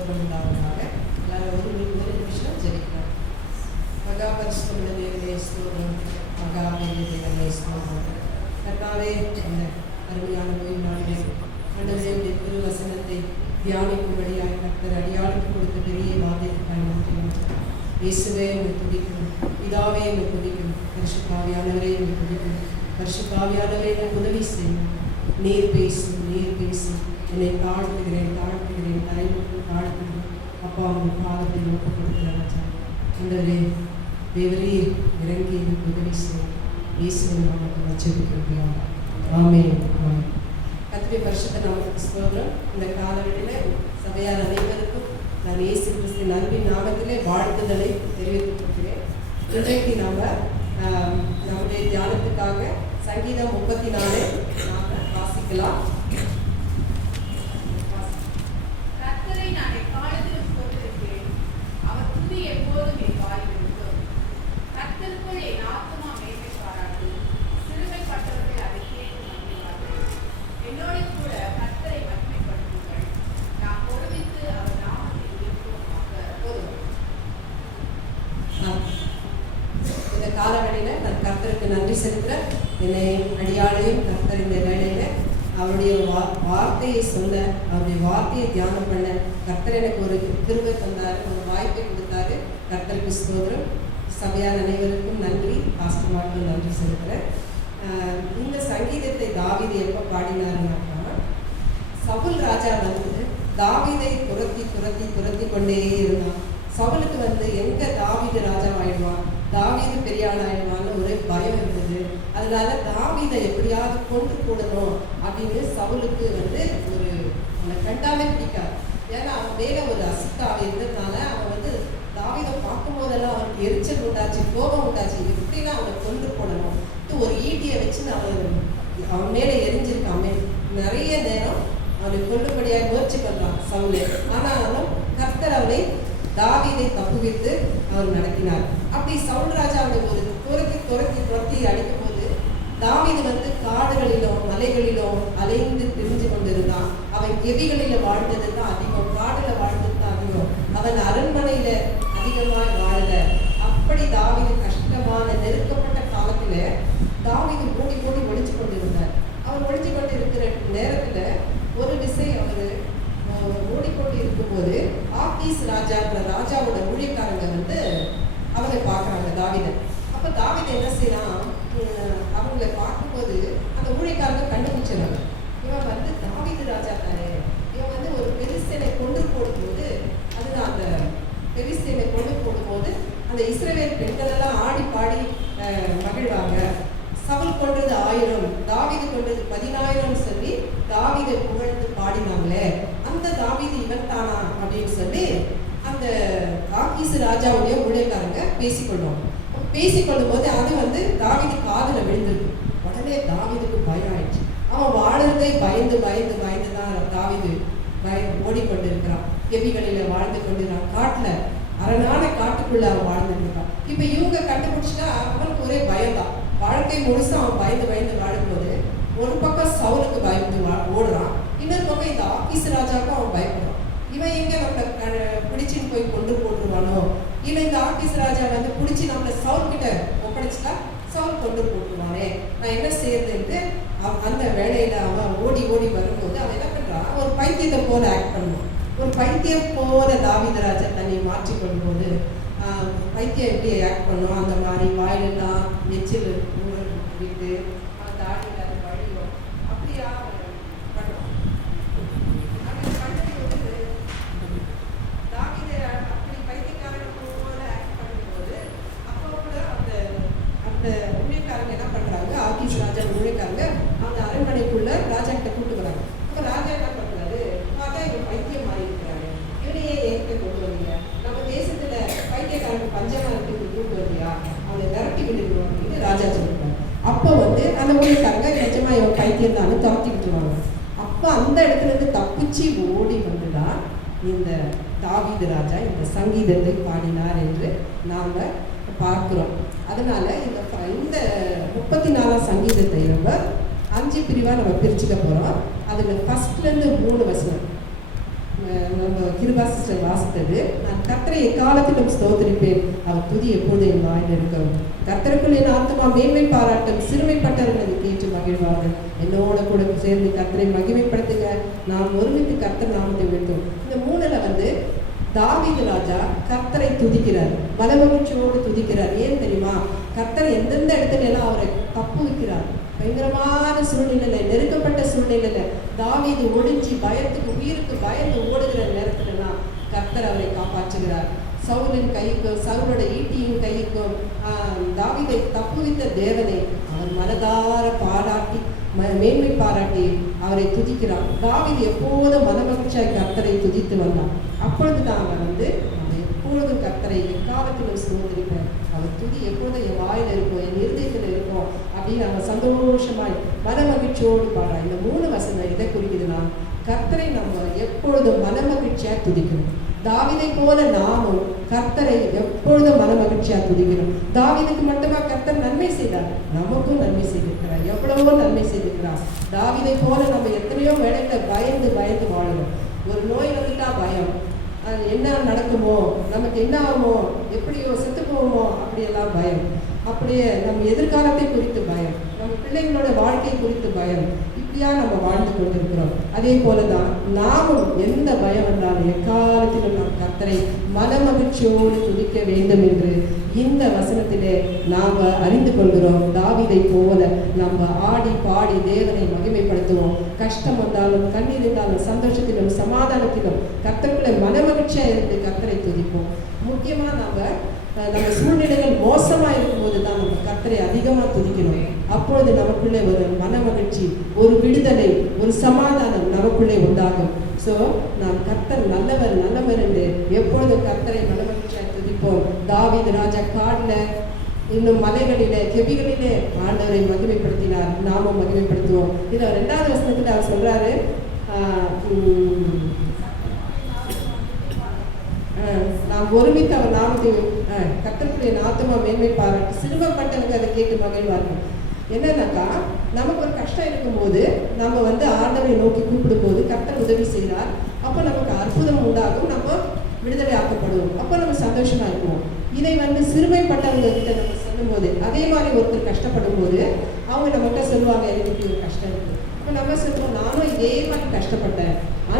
ஸ்தோத்திரம் உண்டாவதாக எல்லாரும் ஒரு மி- நிமிஷம் ஜெபிக்கலாம் மகா தேவனே ஸ்தோத்திரம் மகா தேவனே ஸ்தோத்திரம் கர்த்தாவே இந்த அருமையான ஓய்வு நாளிலே ஆண்டவரே உடைய திரு வசனத்தை தியானிக்கும்படியாக கர்த்தர் அடியாளுக்கு கொடுத்த பெரிய வாதத்துக்காக நன்றி இயேசுவே உங்களை துதிக்கும் பிதாவே உங்களை பரிசுத்தாவியானவரே உங்களை பரிசுத்தாவியானவரே உதவி செய்யும் நீர் பேசும் நீர் பேசும் என்னை தாழ்த்துகிறேன் தாழ்த்துகிறேன் தலைமுறை தாழ்த்துகிறேன் அப்பா உங்கள் பாதத்தை ஒப்புக் கொடுக்கிறேன் ஆண்டவரே தேவரே இறங்கி எனக்கு உதவி செய்யும் இயேசுவின் நாமத்தில் வச்சிருக்கிறோம் ஆமே ஆமே கத்திரி பரிசுத்த நாமத்துக்கு ஸ்தோத்திரம். இந்த காலவெளியில் சபையார் அனைவருக்கும் நான் இயேசு கிறிஸ்து நன்பின் நாமத்திலே வாழ்த்துதலை தெரிவித்துக் கொள்கிறேன் இன்றைக்கு நாம் நம்முடைய தியானத்துக்காக சங்கீதம் முப்பத்தி நாலு நாம் வாசிக்கலாம் கர்த்தரை நான் எக்காலத்திலும் ஸ்தோத்திரிக்கிறேன். அவர் துதி எப்போதும் என் வாயில் இருக்கும். கர்த்தருக்குள் என் ஆத்துமா மேன்மை பாராட்டும். சிறுமைப்பட்டவர்கள் அதை கேட்டு மகிழ்வார்கள். என்னோடு கூட கர்த்தரை மகிமைப்படுத்துங்கள். நாம் பொறுமித்து அவர் நாமத்தை உயர்த்துவோமாக. போதும் ஆ. இந்த காலவெளியில் நான் கர்த்தருக்கு நன்றி செலுத்துகிறேன் என்னை அடியாளையும் கர்த்தர் இந்த வேலையில் அவருடைய வா வார்த்தையை சொல்ல அவருடைய வார்த்தையை தியானம் பண்ண கர்த்தர் எனக்கு ஒரு திரும்ப தந்தார் ஒரு வாய்ப்பை கொடுத்தாரு. கர்த்தருக்கு ஸ்தோத்திரம். சபையார் அனைவருக்கும் நன்றி. பாஸ்டர்மாருக்கும் நன்றி செலுத்துகிறேன். இந்த சங்கீதத்தை தாவிதை எப்போ பாடினாருன்னாக்கா சவுல் ராஜா வந்து தாவீதை துரத்தி துரத்தி துரத்தி கொண்டே இருந்தான். சவுலுக்கு வந்து எங்கே தாவித ராஜா ஆயிடுவான்? தாவீது பெரிய ஆள் ஒரு பயம் இருந்தது. அதனால தாவீதை எப்படியாவது கொண்டு போடணும் அப்படின்னு சவுலுக்கு வந்து ஒரு அவனை கண்டாலே பிடிக்காது. ஏன்னா அவன் மேலே ஒரு அசுத்தாவை இருந்ததுனால அவன் வந்து தாவீதை பார்க்கும் போதெல்லாம் அவனுக்கு எரிச்சல் உண்டாச்சு கோபம் உண்டாச்சு. எப்படின்னா அவனை கொண்டு போடணும். ஒரு ஈட்டியை வச்சு அவன் அவன் மேலே எரிஞ்சிருக்காமே நிறைய நேரம் அவனை கொண்டுபடியாக முயற்சி பண்றான் சவுலே. ஆனாலும் கர்த்தர் அவனை தாவீதை தப்புவித்து அவர் நடத்தினார். அப்படி சவுல் ராஜாவுடைய போது துரத்தி துரத்தி துரத்தி அடிக்கும் போது தாவிது வந்து காடுகளிலும் மலைகளிலும் அலைந்து திரிஞ்சு கொண்டிருந்தான். அவன் கெவிகளில வாழ்ந்து தான் அதிகம் காடுல வாழ்ந்தது தான் அதிகம் அவன் அரண்மனையில அதிகமாய் வாழல அப்படி தாவீது கஷ்டமான நெருக்கப்பட்ட காலத்துல தாவீது ஓடி ஓடி ஒளிச்சு கொண்டிருந்தார் அவர் ஒளிச்சு கொண்டு இருக்கிற நேரத்துல ஒரு விசை அவர் ஓடிக்கொண்டு இருக்கும்போது ஆக்கீஸ் ராஜான்ற ராஜாவோட ஊழியக்காரங்க வந்து அவனை பார்க்குறாங்க தாவீதை அப்போ தாவீது என்ன செய்யறான் உம், அவங்கள பார்க்கும்போது அந்த ஊழியக்காரங்க கண்டுபிடிச்சிடறாங்க இவன் வந்து தாவீது ராஜா தானே இவன் வந்து ஒரு பெருசனை கொண்டு போடும்போது அதுதான் அந்த பெலிஸ்தீனை கொண்டு போடும்போது அந்த இஸ்ரேல் பெண்கள் எல்லாம் ஆடி பாடி மகிழ்வாங்க. சவுல் கொண்டது ஆயிரம் தாவிது கொண்டது பதினாயிரம் சொல்லி தாவிதை புகழ்ந்து பாடினாங்களே. அந்த தாவிது இவன் தானா அப்படின்னு சொல்லி அந்த ஆக்கீசு ராஜாவுடைய ஊழியக்காரங்க பேசிக்கொள்வோம் பேசிக்கொள்ளும் போது அது வந்து தாவிது காதுல விழுந்திருக்கு. உடனே தாவிதுக்கு பயம் ஆயிடுச்சு அவன் வாழறதே பயந்து பயந்து பயந்து தான் தாவிது பய ஓடிக்கொண்டிருக்கிறான். எபிகளில வாழ்ந்து கொண்டிருக்கான் காட்டுல அரணான காட்டுக்குள்ள அவன் வாழ்ந்து இப்போ இவங்க கண்டுபிடிச்சிட்டா அவனுக்கு ஒரே பயம்தான். வாழ்க்கை முழுசு அவன் பயந்து பயந்து வாழும்போது ஒரு பக்கம் சவுலுக்கு பயந்து வா- ஓடுறான். இன்னொரு பக்கம் இந்த ஆபீஸ் ராஜாவுக்கும் அவன் பயப்படுறான். இவன் எங்க நம்மளை க- பிடிச்சின்னு போய் கொண்டு போட்டுருவானோ? இல்லை இந்த ஆபீஸ் ராஜா வந்து பிடிச்சி நம்மளை சவுல் கிட்ட ஒப்படைச்சிட்டா சவுல் கொண்டு போட்டுருவானே. நான் என்ன செய்யறதுன்ட்டு அவ- அந்த வேலையில அவன் ஓடி ஓடி வரும்போது அவன் என்ன பண்றான்? ஒரு பைத்தியத்தை போல ஆக்ட் பண்ணுவான். ஒரு பைத்தியம் போல தாவீதராஜா தன்னை மாற்றிக்கொள்ளும் போது வைத்தியம் எப்படி ஆக்ட் பண்ணும்? அந்த மாதிரி வாயிலெல்லாம் நெச்சில் ஊழல் விட்டு அவன் தாடியில் அது வழியும் அப்படியா அவன் பண்ணுவான் அப்படி பண்ணும்போது தாவீது அப்படி பைத்தியக்காரனை போல ஆக்ட் பண்ணும்போது அப்போ கூட அந்த அந்த ஊழியக்காரங்க என்ன பண்றாங்க ஆபீஸ் ராஜா ஊழியக்காரங்க அந்த அரண்மனைக்குள்ள ராஜா கிட்ட கூட்டு வராங்க அப்ப ராஜா என்ன பண்றாரு பார்த்தா இவன் பைத்தியம் மாறி இருக்கிறாரு இவனையே என்கிட்ட கொண்டு வரீங்க நம்ம தேசத்துல பைத்தியக்காரனுக்கு பஞ்சமா இருக்கு கூட்டு வரியா அவனை விரட்டி விடுகிறோம் அப்படின்னு ராஜா சொல்றாங்க அப்போ வந்து அந்த ஊழியக்காரங்க நிஜமா இவன் பைத்தியம் தான் துரத்தி விட்டுருவாங்க அப்போ அந்த இடத்துல இருந்து தப்பிச்சு ஓடி வந்துதான் இந்த தாவீது ராஜா இந்த சங்கீதத்தை பாடினார் என்று நாம் பார்க்கிறோம். அதனால இந்த இந்த முப்பத்தி நாலாம் சங்கீதத்தை நம்ம அஞ்சு பிரிவாக நம்ம பிரிச்சுக்க போகிறோம் அதில் ஃபஸ்ட்லேருந்து மூணு வசனம். நம்ம கிருபா சிஸ்டர் வாசித்தது. நான் கத்தரை எக்காலத்திலும் ஸ்தோத்திரிப்பேன். அவர் துதி எப்போது என் வாயில் இருக்கும் கத்தருக்குள் என் ஆத்மா மேன்மை பாராட்டும். சிறுமைப்பட்டவர்கள் கேட்டு மகிழ்வார்கள். என்னோட கூட சேர்ந்து கத்தரை மகிமைப்படுத்துங்க. நாம் ஒருமித்து கர்த்தர் நாமத்தை உயர்த்தும் இந்த மூணுல வந்து தாவீது ராஜா கர்த்தரை துதிக்கிறார். மனமகிழ்ச்சியோடு துதிக்கிறார். ஏன் தெரியுமா? கர்த்தர் எந்தெந்த இடத்துல எல்லாம் அவரை தப்பு வைக்கிறார்? பயங்கரமான சூழ்நிலையில நெருக்கப்பட்ட சூழ்நிலையில தாவீது ஒடிஞ்சு பயத்துக்கு உயிருக்கு பயந்து ஓடுகிற நேரத்துலலாம் கர்த்தர் அவரை காப்பாற்றுகிறார். சவுலின் கைக்கும் சவுலோட ஈட்டியின் கைக்கும் தாவிதை தாவீதை தப்புவித்த தேவனை அவர் மனதார பாராட்டி மேன்மை பாராட்டி அவரை துதிக்கிறார். தாவிது எப்போதும் மனமகிழ்ச்சியாக கர்த்தரை துதித்து வந்தான் அப்பொழுது தான் அவன் வந்து அவன் எப்பொழுதும் கர்த்தரை எக்காலத்திலும் சுமந்திருப்பேன் அவர் துதி எப்போதும் என் வாயில் இருக்கும் என் இருதயத்தில் இருக்கும் அப்படின்னு அவன் சந்தோஷமாய் மனமகிழ்ச்சியோடு பாடுறான் இந்த மூணு வசனம் இதை குறிக்குதுன்னா கர்த்தரை நம்ம எப்பொழுதும் மனமகிழ்ச்சியாக துதிக்கணும். தாவிதை போல நாமும் கர்த்தரை எப்பொழுதும் மனமகிழ்ச்சியா துதிக்கிறோம். தாவிதுக்கு மட்டுமா கர்த்தர் நன்மை செய்தார்? நமக்கும் நன்மை செய்திருக்கிறார். எவ்வளவோ நன்மை செய்திருக்கிறார். தாவிதை போல நம்ம எத்தனையோ வேலைகளை பயந்து பயந்து வாழணும் ஒரு நோய் வந்துட்டா பயம். அது என்ன நடக்குமோ நமக்கு என்ன ஆகுமோ எப்படியோ செத்து போவோமோ அப்படியெல்லாம் பயம். அப்படியே நம்ம எதிர்காலத்தை குறித்து பயம். பிள்ளைங்களோட வாழ்க்கை குறித்து பயம் இப்படியா நம்ம வாழ்ந்து கொண்டிருக்கிறோம். அதே போலதான் நாமும் எந்த பயம் வந்தாலும் எக்காலத்திலும் நாம் கர்த்தரை மனமகிழ்ச்சியோடு துதிக்க வேண்டும் என்று இந்த வசனத்திலே நாம் அறிந்து கொள்கிறோம். தாவிதை போல நம்ம ஆடி பாடி தேவனை மகிமைப்படுத்துவோம். கஷ்டம் வந்தாலும் கண்ணீர் இருந்தாலும் சந்தோஷத்திலும் சமாதானத்திலும் கர்த்தருக்குள்ள மனமகிழ்ச்சியா இருந்து கத்தரை துதிப்போம். முக்கியமா நாம நம்ம சூழ்நிலைகள் மோசமா இருக்கும்போது கர்த்தரை அதிகமாக துதிக்கணும் அப்பொழுது நமக்குள்ளே ஒரு மனமகிழ்ச்சி ஒரு விடுதலை ஒரு சமாதானம் நமக்குள்ளே உண்டாகும். ஸோ நாம் கர்த்தர் நல்லவர் நல்லவர் என்று எப்பொழுதும் கர்த்தரை மனமகிழ்ச்சியாக துதிப்போம். தாவித ராஜா காடில் இன்னும் மலைகளிலே செவிகளிலே ஆண்டவரை மகிமைப்படுத்தினார். நாமும் மகிமைப்படுத்துவோம். இதில் ரெண்டாவது வசனத்தில் அவர் சொல்றாரு. ஆஹ், உம், ஆஹ், நாம் ஒருமித்து அவர் நாமத்தை ஆஹ், கர்த்தருக்குரிய நாத்தமா மேன்மை பாராட்டு சிறுவப்பட்டவங்க அதை கேட்டு மகிழ்வார்கள். என்னன்னாக்கா நமக்கு ஒரு கஷ்டம் இருக்கும்போது நம்ம வந்து ஆண்டவரை நோக்கி கூப்பிடும்போது கர்த்தர் உதவி செய்கிறார் அப்போ நமக்கு அற்புதம் உண்டாகும் நம்ம விடுதலை ஆக்கப்படுவோம். அப்போ நம்ம சந்தோஷமா இருப்போம். இதை வந்து சிறுமைப்பட்டவங்க கிட்ட நம்ம சொல்லும்போது அதே மாதிரி ஒருத்தர் கஷ்டப்படும் போது அவங்க நம்மகிட்ட சொல்லுவாங்க எனக்கு இப்படி ஒரு கஷ்டம் இருக்கு. அப்போ நம்ம சொல்லுவோம் நானும் இதே மாதிரி கஷ்டப்பட்டேன்.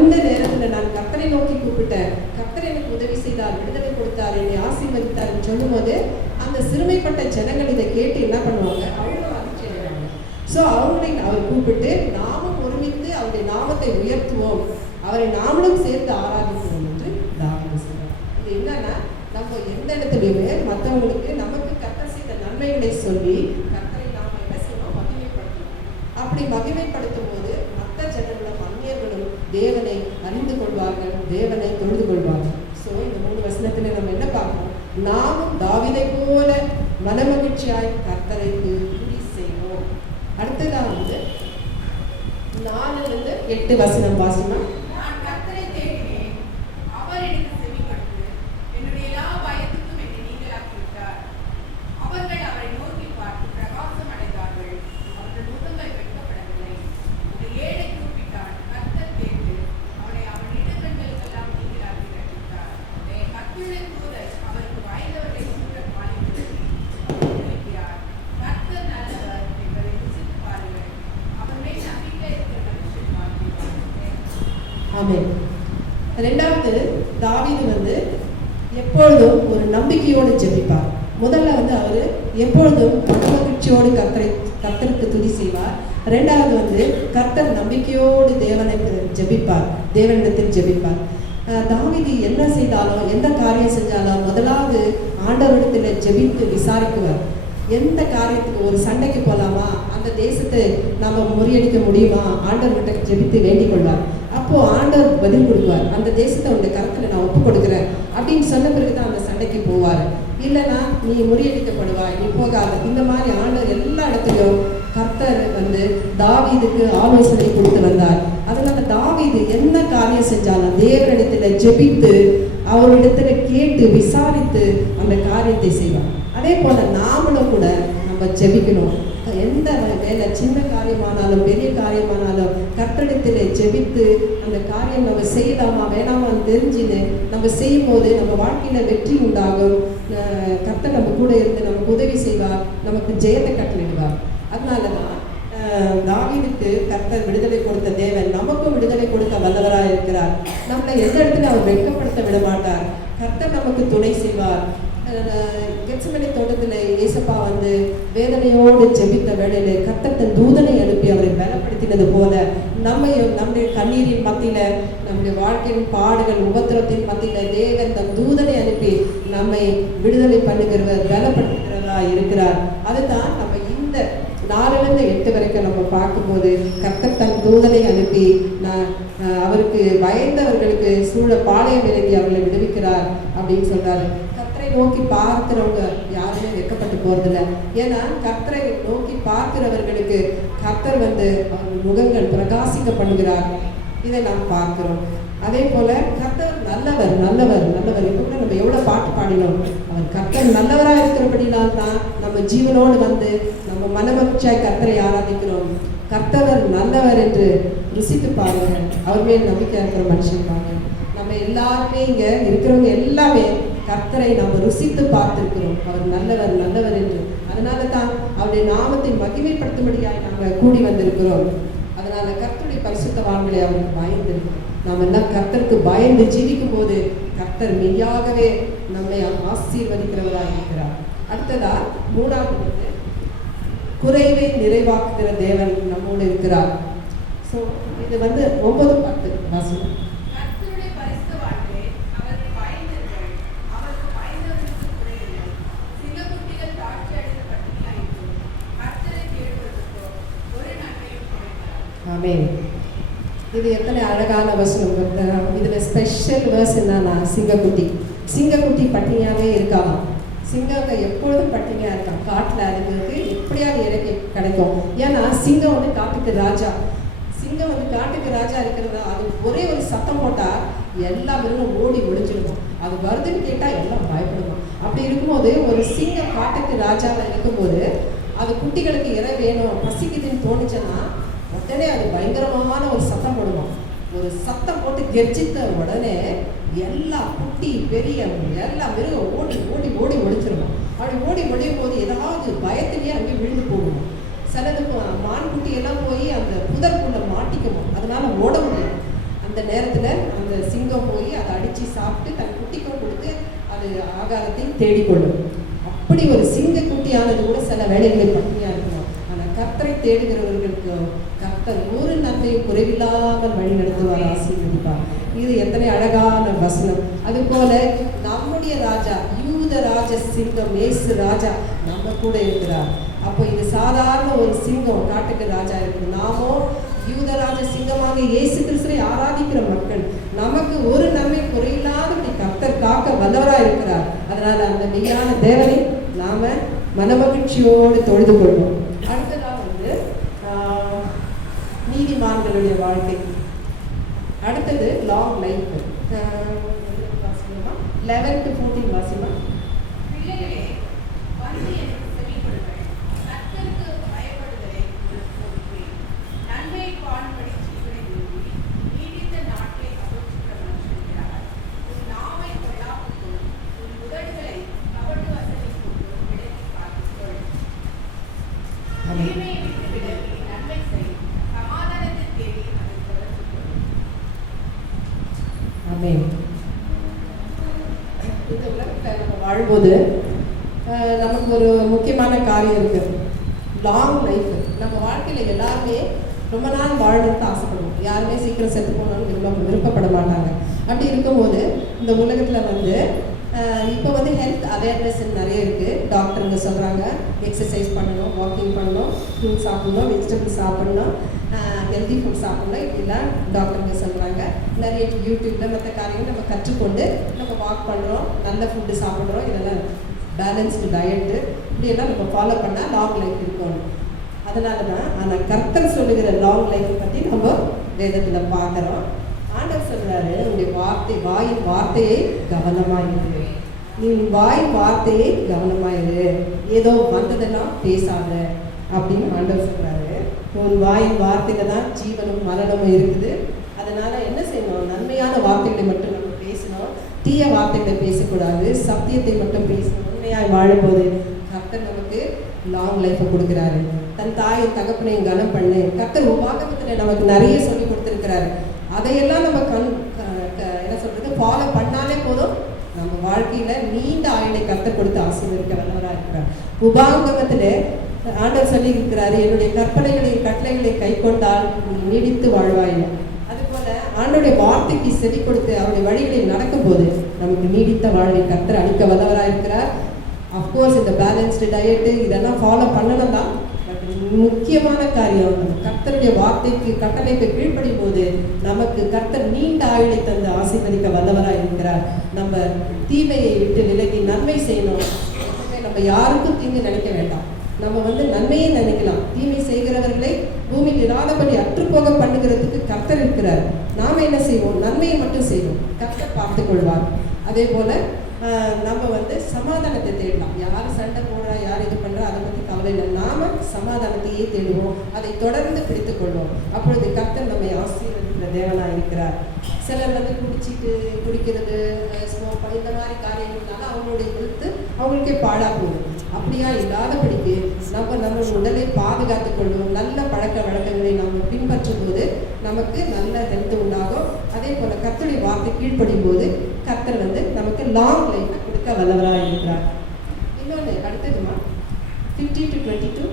அந்த நேரத்தில் நான் கர்த்தரை நோக்கி கூப்பிட்டேன். கர்த்தர் எனக்கு உதவி செய்தார் விடுதலை கொடுத்தார் என்னை ஆசீர்வதித்தார் சொல்லும்போது அந்த சிறுமைப்பட்ட ஜனங்கள் இதை கேட்டு என்ன பண்ணுவாங்க? அவங்க மகிழ்ச்சி சோ ஸோ அவங்களை அவர் கூப்பிட்டு நாமும் ஒருமித்து அவருடைய நாமத்தை உயர்த்துவோம். அவரை நாமளும் சேர்த்து ஆராதிப்போம் என்று தாவீது இது என்னன்னா நம்ம எந்த இடத்துலையுமே மற்றவங்களுக்கு நமக்கு கர்த்தர் செய்த நன்மைகளை சொல்லி கர்த்தரை நாம என்ன செய்யணும்? மகிமைப்படுத்தணும். அப்படி மகிமைப்படுத்தும் போது மற்ற ஜனங்களும் அந்நியர்களும் தேவனை அறிந்து கொள்வார்கள். தேவனை தொழுது கொள்வார்கள். ஸோ இந்த மூணு வசனத்துல நம்ம என்ன பார்க்கணும் நாமும் தாவிதை போல மனமகிழ்ச்சியாய் கர்த்தரை துதி செய்வோம். அடுத்ததா வந்து நாலுல இருந்து எட்டு வசனம் வாசனம் நான் கர்த்தரை தேடினேன் அவர் எனக்கு செவி கொடுத்து என்னுடைய எல்லா பயத்துக்கும் என்னை நீங்களாக்கி விட்டார் அவர்கள் அவரை நோக்கி பார்த்து பிரகாசம் அடைந்தார்கள் அவர்கள் முகங்கள் வெட்கப்படவில்லை ஒரு ஏழை கூப்பிட்டான் கர்த்தர் கேட்டு அவனை அவன் இடங்கண்களுக்கெல்லாம் நீங்களாக்கி ரட்சித்தார் கத்துள்ள தூதர் அவருக்கு வாய்ந்தவர்களை சுற்ற மாளிகையில் இருக்கிறார் கர்த்தர் நல்லவர் என்பதை ருசித்து பாருங்கள் அவர் மேல் நம்பிக்கை இருக்கிற மனுஷன் வாழ்கிறார் ஆமென் ரெண்டாவது தாவீது வந்து எப்பொழுதும் ஒரு நம்பிக்கையோடு ஜெபிப்பார். முதல்ல வந்து அவர் எப்பொழுதும் மனமகிழ்ச்சியோடு கர்த்தரை கர்த்தருக்கு துதி செய்வார். ரெண்டாவது வந்து கர்த்தர் நம்பிக்கையோடு தேவனை ஜெபிப்பார். தேவனிடத்தில் ஜெபிப்பார். அஹ் என்ன செய்தாலும் எந்த காரியம் செஞ்சாலும் முதலாவது ஆண்டவரிடத்தில் ஜெபித்து விசாரிக்குவார். எந்த காரியத்துக்கு ஒரு சண்டைக்கு போகலாமா அந்த தேசத்தை நம்ம முறியடிக்க முடியுமா? ஆண்டவர்கிட்ட ஜெபித்து வேண்டிக் கொள்வார். அப்போ ஆண்டவர் பதில் கொடுக்குவார் அந்த தேசத்தை உங்க கரத்துல நான் ஒப்பு கொடுக்குறேன். அப்படின்னு சொன்ன பிறகுதான் அந்த சண்டைக்கு போவார். இல்லைன்னா நீ முறியடிக்கப்படுவாய் நீ போகாத. இந்த மாதிரி ஆண்டவர் எல்லா இடத்துலையும் கர்த்தர் வந்து தாவீதுக்கு ஆலோசனை கொடுத்து வந்தார். அதனால தாவீது என்ன காரியம் செஞ்சாலும் தேவனிடத்துல ஜெபித்து அவரிடத்துல கேட்டு விசாரித்து அந்த காரியத்தை செய்வார். அதே போல நாமளும் கூட நம்ம ஜெபிக்கணும். எந்த வேலை சின்ன காரியமானாலும் பெரிய காரியமானாலும் கர்த்தரிடத்திலே ஜெபித்து அந்த காரியம் நம்ம செய்யலாமா வேணாமான்னு தெரிஞ்சுன்னு நம்ம செய்யும் போது நம்ம வாழ்க்கையில வெற்றி உண்டாகும். கர்த்தர் நம்ம கூட இருந்து நமக்கு உதவி செய்வார் நமக்கு ஜெயத்தை கட்டளிடுவார் அதனால தான் தாவீதுக்கு கர்த்தர் விடுதலை கொடுத்த தேவன் நமக்கும் விடுதலை கொடுக்க வல்லவராக இருக்கிறார். நம்மளை எந்த இடத்துல அவர் வெட்கப்படுத்த விட மாட்டார் கர்த்தர் நமக்கு துணை செய்வார். கெச்சமணி தோட்டத்தில் ஏசப்பா வந்து வேதனையோடு ஜெபித்த வேளையிலே கத்தத்தின் தூதனை அனுப்பி அவரை பலப்படுத்தினது போல நம்மையும் நம்முடைய கண்ணீரின் மத்தியில நம்முடைய வாழ்க்கையின் பாடுகள் உபத்திரத்தின் மத்தியில தேவன் தன் தூதனை அனுப்பி நம்மை விடுதலை பண்ணுகிறவர் பலப்படுத்துகிறவரா இருக்கிறார். அதுதான் நம்ம இந்த நாலுலேருந்து எட்டு வரைக்கும் நம்ம பார்க்கும்போது கர்த்தர் தன் தூதனை அனுப்பி நான் அவருக்கு பயந்தவர்களுக்கு சூழ பாளையம் இறங்கி அவர்களை விடுவிக்கிறார் அப்படின்னு சொல்றாரு. நோக்கி பார்க்கிறவங்க யாருமே வெட்கப்பட்டு போறதில்ல. ஏன்னா கர்த்தரை நோக்கி பார்க்கிறவர்களுக்கு கர்த்தர் வந்து முகங்கள் பிரகாசிக்க பண்ணுகிறார் இதை நாம் பார்க்கிறோம். அதே போல கர்த்தர் நல்லவர் நல்லவர் நல்லவர். இப்போ நம்ம எவ்வளவு பாட்டு பாடினோம். அவர் கர்த்தர் நல்லவரா இருக்கிறபடினால் தான் நம்ம ஜீவனோடு வந்து நம்ம மனமகிழ்ச்சியாய் கர்த்தரை ஆராதிக்கிறோம். கர்த்தவர் நல்லவர் என்று ருசித்து பாருங்க அவர் மேல் நம்பிக்கை இருக்கிற மனுஷன் பாருங்க எல்லாருமே இங்க இருக்கிறவங்க எல்லாமே கர்த்தரை நம்ம ருசித்து பார்த்திருக்கிறோம். அவர் நல்லவர் நல்லவர் என்று. அதனால தான் அவருடைய நாமத்தை மகிமைப்படுத்தும்படியாய் நாங்கள் கூடி வந்திருக்கிறோம். அதனால கர்த்தருடைய பரிசுத்த வாழ்களை அவருக்கு பயந்து நாம் எல்லாம் கர்த்தருக்கு பயந்து ஜீவிக்கும் போது கர்த்தர் மெய்யாகவே நம்மை ஆசீர்வதிக்கிறவராக இருக்கிறார். அடுத்ததா மூணாவது வந்து குறைவை நிறைவாக்குகிற தேவன் நம்மோடு இருக்கிறார். ஸோ இது வந்து ஒன்பது பாட்டு வாசனம் கர்த்தருடைய பரிசுத்த வாழ்வே அவருக்கு பயந்திருங்கள் அவருக்கு பயந்தவர்களுக்கு குறையில்லை சிங்கக்குட்டிகள் தாழ்ச்சி அடைந்த பட்டினியாயிருக்கும் கர்த்தரை தேடுவதற்கோ ஒரு நன்மையும் குறைந்தார் இது எத்தனை அழகான வசனம் இதில் ஸ்பெஷல் வேர்ஸ் என்னன்னா சிங்கக்குட்டி. சிங்கக்குட்டி பட்டினியாகவே இருக்காமா சிங்கங்க எப்பொழுதும் பட்டினியாக இருக்கான் காட்டில் அதுக்கு எப்படியாவது இறக்கி கிடைக்கும். ஏன்னா சிங்கம் வந்து காட்டுக்கு ராஜா. சிங்கம் வந்து காட்டுக்கு ராஜா இருக்கிறதா? அது ஒரே ஒரு சத்தம் போட்டால் எல்லா மிருகம் ஓடி ஒழிஞ்சிடுவோம் அது வருதுன்னு கேட்டால் எல்லாம் பயப்படுவோம் அப்படி இருக்கும்போது ஒரு சிங்கம் காட்டுக்கு ராஜாவில் இருக்கும்போது அது குட்டிகளுக்கு இறை வேணும் பசிக்குதுன்னு தோணுச்சுன்னா உடனே அது பயங்கரமான ஒரு சத்தம் போடுவோம். ஒரு சத்தம் போட்டு கெர்ச்சித்த உடனே எல்லா குட்டி பெரிய எல்லா மிருகம் ஓடி ஓடி ஓடி ஒழிச்சிருவோம் அப்படி ஓடி ஒழியும் போது ஏதாவது பயத்திலேயே அங்கே விழுந்து போடுவோம். சிலது மான் குட்டி எல்லாம் போய் அந்த புதற்குள்ள மாட்டிக்குவோம். அதனால ஓட முடியாது அந்த நேரத்தில் அந்த சிங்கம் போய் அதை அடித்து சாப்பிட்டு தன் குட்டிக்கும் கொடுத்து அது ஆகாரத்தையும் தேடிக்கொள்ளும். அப்படி ஒரு சிங்க குட்டியானது கூட சில வேலைகளில் பட்டினியாக இருக்கணும் ஆனால் கத்தரை தேடுகிறவர்களுக்கு கர்த்தர் ஒரு நன்மையும் குறைவில்லாமல் வழி நடத்துவார் ஆசீர்வதிப்பார். இது எத்தனை அழகான வசனம். அது போல நம்முடைய ராஜா யூத ராஜ சிங்கம் இயேசு ராஜா நம்ம கூட இருக்கிறார். அப்போ இது சாதாரண ஒரு சிங்கம் காட்டுக்கு ராஜா இருக்குது நாமோ யூதராஜ சிங்கமாக இயேசு கிறிஸ்துவை ஆராதிக்கிற மக்கள் நமக்கு ஒரு நன்மை குறையில்லாதபடி கத்தர் காக்க வல்லவராக இருக்கிறார். அதனால அந்த மெய்யான தேவனை நாம மனமகிழ்ச்சியோடு தொழுது கொள்வோம் அடுத்ததா வந்து ஆஹ், நீதிமான்களுடைய வாழ்க்கை. அடுத்தது long life eleven to fourteen Wasima பிள்ளைகளே வந்து எனக்கு செவிக் கொடுங்கள் கர்த்தருக்கு பயப்படுதலை உங்களுக்கு போதிப்பேன் நன்மையை காணும்படி ஜீவனை விரும்பி நீடித்த நாட்களை அகற்றுகிற மனுஷன் யார் உன் நாவை கொள்ளாமல் உன் உதடுகளை கவட்டு வசதி கொண்டு விலக்கி காத்துக்கொள் ஆமென். தீமையை விட்டு விலகி நன்மை செய் சமாதானத்தை தேடி அதை தொடர்ந்து கொள் ஆமென் இந்த போது நமக்கு ஒரு முக்கியமான காரியம் இருக்கு. லாங் லைஃப் நம்ம வாழ்க்கையில் எல்லாருமே ரொம்ப நாள் வாழணும்னு ஆசைப்படுவோம். யாருமே சீக்கிரம் செத்து போனாலும் விரும்ப விருப்பப்பட மாட்டாங்க. அப்படி இருக்கும்போது இந்த உலகத்தில் வந்து இப்போ வந்து ஹெல்த் அவேர்னஸ் நிறைய இருக்குது டாக்டருங்க சொல்கிறாங்க எக்ஸசைஸ் பண்ணணும் வாக்கிங் பண்ணணும் ஃப்ரூட் சாப்பிடணும் வெஜிடபிள் சாப்பிடணும். ஹெல்தி ஃபுட் சாப்பிடணும். இப்படிலாம் டாக்டருங்க சொல்கிறாங்க நிறைய யூடியூப்ல மற்ற காரியங்கள் நம்ம கற்றுக்கொண்டு நம்ம வாக் பண்ணுறோம் நல்ல ஃபுட்டு சாப்பிட்றோம். இதெல்லாம் பேலன்ஸ்டு டயட்டு இப்படியெல்லாம் நம்ம ஃபாலோ பண்ணால் லாங் லைஃப் இருக்கணும். அதனால தான் ஆனால் கர்த்தர் சொல்லுகிற லாங் லைஃப் பற்றி நம்ம வேதத்தில் பார்க்குறோம். ஆண்டவர் சொல்கிறாரு உங்களுடைய வார்த்தை வாயின் வார்த்தையை கவனமாயிரு. நீ வாய் வார்த்தையை கவனமாயிரு. ஏதோ வந்ததெல்லாம் பேசாத. அப்படின்னு ஆண்டவர் சொல்கிறாரு ஒரு வாயின் வார்த்தையில தான் ஜீவனும் மரணமும் இருக்குது. அதனால என்ன செய்யணும்? நன்மையான வார்த்தைகளை மட்டும் நம்ம பேசணும். தீய வார்த்தைகளை பேசக்கூடாது. சத்தியத்தை மட்டும் பேசணும். உண்மையாய் வாழும்போது கர்த்தர் நமக்கு லாங் லைஃப்பை கொடுக்குறாரு. தன் தாயும் தகப்பனையும் கனம் பண்ணு. கர்த்தர் உபாகமத்தில் நமக்கு நிறைய சொல்லி கொடுத்துருக்கிறாரு. அதையெல்லாம் நம்ம கண் என்ன சொல்றது? ஃபாலோ பண்ணாலே போதும். நம்ம வாழ்க்கையில நீண்ட ஆயுளை கர்த்தர் கொடுத்து ஆசீர்வதிக்க வல்லவராக இருக்கிறார். உபாகமத்தில் ஆண்டவர் சொல்லி இருக்கிறாரு என்னுடைய கற்பனைகளை கட்டளைகளை கை கொண்டால் நீ நீடித்து வாழ்வாய். அதுபோல ஆண்டோடைய வார்த்தைக்கு செடி கொடுத்து அவருடைய வழிகளில் நடக்கும்போது நமக்கு நீடித்த வாழ்வை கர்த்தர் அளிக்க வல்லவராக இருக்கிறார். அஃப்கோர்ஸ் இந்த பேலன்ஸ்டு டயட்டு இதெல்லாம் ஃபாலோ பண்ணணும் தான். பட் முக்கியமான காரியம் கர்த்தருடைய வார்த்தைக்கு கட்டளைக்கு கீழ்ப்படியும் போது நமக்கு கர்த்தர் நீண்ட ஆயுளை தந்து ஆசீர்வதிக்க வல்லவராக இருக்கிறார். நம்ம தீமையை விட்டு விலகி நன்மை செய்யணும். நம்ம யாருக்கும் தீங்கு நினைக்க வேண்டாம். நம்ம வந்து நன்மையே நினைக்கலாம். தீமை செய்கிறவர்களை பூமியில் இராதபடி அற்றுப்போக பண்ணுகிறதுக்கு கர்த்தர் இருக்கிறார். நாம என்ன செய்வோம்? நன்மையை மட்டும் செய்வோம். கர்த்தர் பார்த்து கொள்வார். அதே போல நம்ம வந்து சமாதானத்தை தேடலாம். யார் சண்டை போடுறா யார் இது பண்றா அதை பத்தி கவலை இல்லை. நாம சமாதானத்தையே தேடுவோம். அதை தொடர்ந்து பிடித்துக் கொள்வோம். அப்பொழுது கர்த்தர் நம்மை ஆசீர்வதிக்கிற தேவனா இருக்கிறார். சிலர் வந்து குடிச்சிட்டு குடிக்கிறது ஸ்மோக் இந்த மாதிரி காரியங்கள்னால அவங்களுடைய ஹெல்த்து அவங்களுக்கே பாழா போகும் அப்படியா இல்லாதபடிக்கு நம்ம நம்ம உடலை பாதுகாத்துக் கொள்வோம் நல்ல பழக்க வழக்கங்களை நம்ம பின்பற்றும் போது நமக்கு நல்ல ஹெல்த் உண்டாகும். அதே போல கத்தருடைய வார்த்தை கீழ்ப்படியும் போது கத்தர் வந்து நமக்கு லாங் லைஃப் கொடுக்க வல்லவராக இருக்கிறார் இன்னொன்று அடுத்ததுமா ஃபிஃப்டி டு டுவெண்ட்டி டூ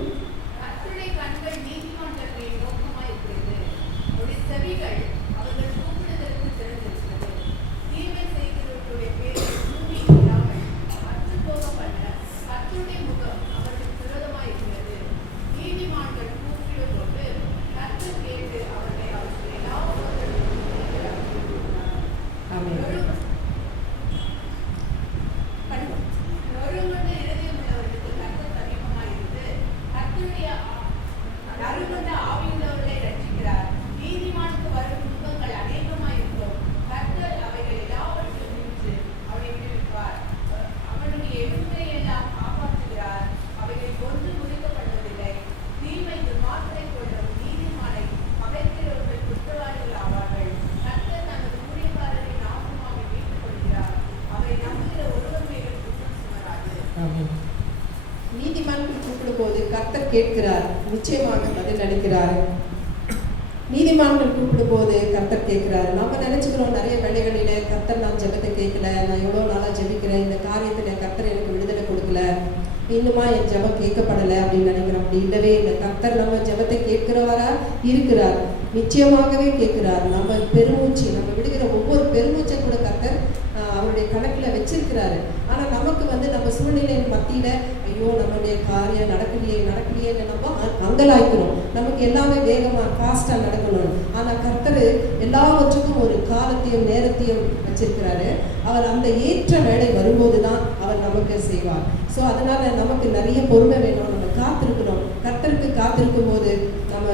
நீதிமான்கள் கூப்பிடும் போது கர்த்தர் கேட்கிறார். நிச்சயமாக பதில் அளிக்கிறார். நீதிமான்கள் கூப்பிடும் போது கர்த்தர் கேட்கிறார். நம்ம நினைச்சுக்கிறோம் நிறைய வேலைகளில கர்த்தர் நான் ஜெபத்தை கேட்கல நான் எவ்வளோ நாளா ஜெபிக்கிறேன் இந்த காரியத்துல கர்த்தர் எனக்கு விடுதலை கொடுக்கல இன்னுமா என் ஜெபம் கேட்கப்படலை அப்படின்னு நினைக்கிறோம். அப்படி இல்லவே இல்லை. கர்த்தர் நம்ம ஜெபத்தை கேட்கிறவரா இருக்கிறார். நிச்சயமாகவே கேட்கிறார். நம்ம பெருமூச்சு நம்ம விடுகிற ஒவ்வொரு பெருமூச்சை கூட கர்த்தர் அவருடைய கணக்குல வச்சிருக்கிறாரு. நம்ம சூழ்நிலையின் மத்தியில ஐயோ நம்மளுடைய காரியம் நடக்கலையே நடக்கலையே நம்ம அ- அங்கலாய்க்கிறோம் நமக்கு எல்லாமே வேகமா ஃபாஸ்டா நடக்கணும். ஆனா கர்த்தர் எல்லாவற்றுக்கும் ஒரு காலத்தையும் நேரத்தையும் வச்சிருக்கிறாரு. அவர் அந்த ஏற்ற வேலை வரும்போது தான் அவர் நமக்கு செய்வார். ஸோ அதனால நமக்கு நிறைய பொறுமை வேணும். நம்ம காத்திருக்கணும் கர்த்தருக்கு காத்திருக்கும் போது நம்ம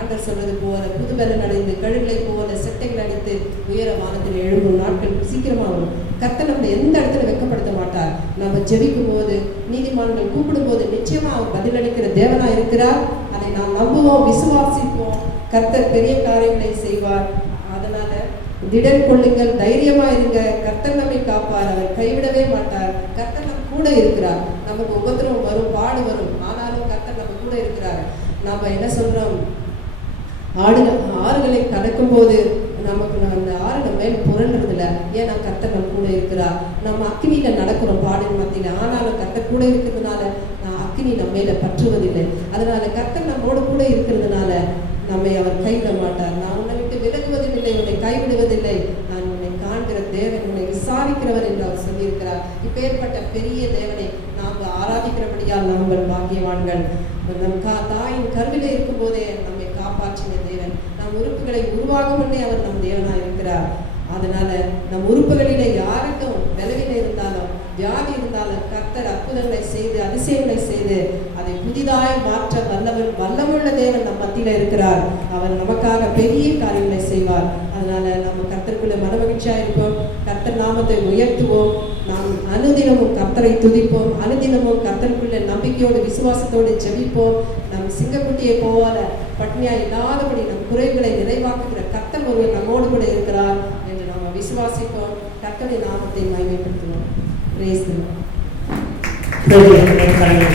ஆண்டர் சொல்றது போல புதுவெல்ல அடைந்து கழுகளை போல செட்டைகள் அடித்து உயர வானத்தில் எழும்பும் நாட்கள் சீக்கிரமாக வரும். கர்த்தர் நம்மளை எந்த இடத்துல வெக்கப்படுத்த மாட்டார்? நம்ம ஜெபிக்கும் போது நீதிமான்கள் கூப்பிடும் போது நிச்சயமா அவர் பதிலளிக்கிற தேவனா இருக்கிறார். அதை நாம் நம்புவோம் விசுவாசிப்போம். கர்த்தர் பெரிய காரியங்களை செய்வார். அதனால திடன் கொள்ளுங்கள் தைரியமா இருங்க. கர்த்தர் நம்மை காப்பார் அவர் கைவிடவே மாட்டார். கர்த்தர் நம்ம கூட இருக்கிறார். நமக்கு உபத்திரவம் வரும் பாடு வரும். ஆனாலும் கர்த்தர் நம்ம கூட இருக்கிறார். நாம என்ன சொல்றோம்? ஆடு ஆறுகளை கடக்கும் போது நமக்கு நான் அந்த ஆறு நம்ம மேல் புரண்டுறது இல்லை ஏன்னா கர்த்தர் நம்ம கூட இருக்கிறா? நம்ம அக்னியில நடக்கிறோம் பாடின் மத்தியில. ஆனாலும் கத்த கூட இருக்கிறதுனால நான் அக்னி நம்ம மேல பற்றுவதில்லை. அதனால கர்த்தர் நம்மோடு கூட இருக்கிறதுனால நம்மை அவர் கைவிட மாட்டார். நான் உன்னை விட்டு விலகுவதும் இல்லை உன்னை கைவிடுவதில்லை. நான் உன்னை காண்கிற தேவன் உன்னை விசாரிக்கிறவர் என்று அவர் சொல்லியிருக்கிறார். இப்பேற்பட்ட பெரிய தேவனை நாம் ஆராதிக்கிறபடியால் நாங்கள் பாக்கியவான்கள். நம் கா தாயின் கருவிலே இருக்கும்போதே போதே உறுப்புகளை உருவாகும் அவர் நம் தேவனாக இருக்கிறார். அதனால நம் உறுப்புகளிலே யாருக்கும் விளைவில இருந்தாலும் வியாதி இருந்தாலும் கர்த்தர் அற்புதங்களை செய்து அதிசயங்களை செய்து அதை புதிதாய் மாற்ற வல்லவர் வல்லமுள்ள தேவன் நம் மத்தியில இருக்கிறார். அவர் நமக்காக பெரிய காரியங்களை செய்வார். அதனால நம்ம கர்த்தருக்குள்ள மனமகிழ்ச்சியா இருப்போம். கர்த்தர் நாமத்தை உயர்த்துவோம். நாம் அனுதினமும் கர்த்தரை துதிப்போம். அனுதினமும் கர்த்தருக்குள்ள நம்பிக்கையோடு விசுவாசத்தோடு ஜெபிப்போம். பட்டினியை எண்ணிக்கையை போல பட்னியா இல்லாதபடி நம் குறைகளை நிறைவாக்குகிற கர்த்தர் ஒருவர் நம்மோடு கூட இருக்கிறார் என்று நாம் விசுவாசிப்போம். கத்தனை நாமத்தை மயமைப்படுத்துவோம் பிரேஸ்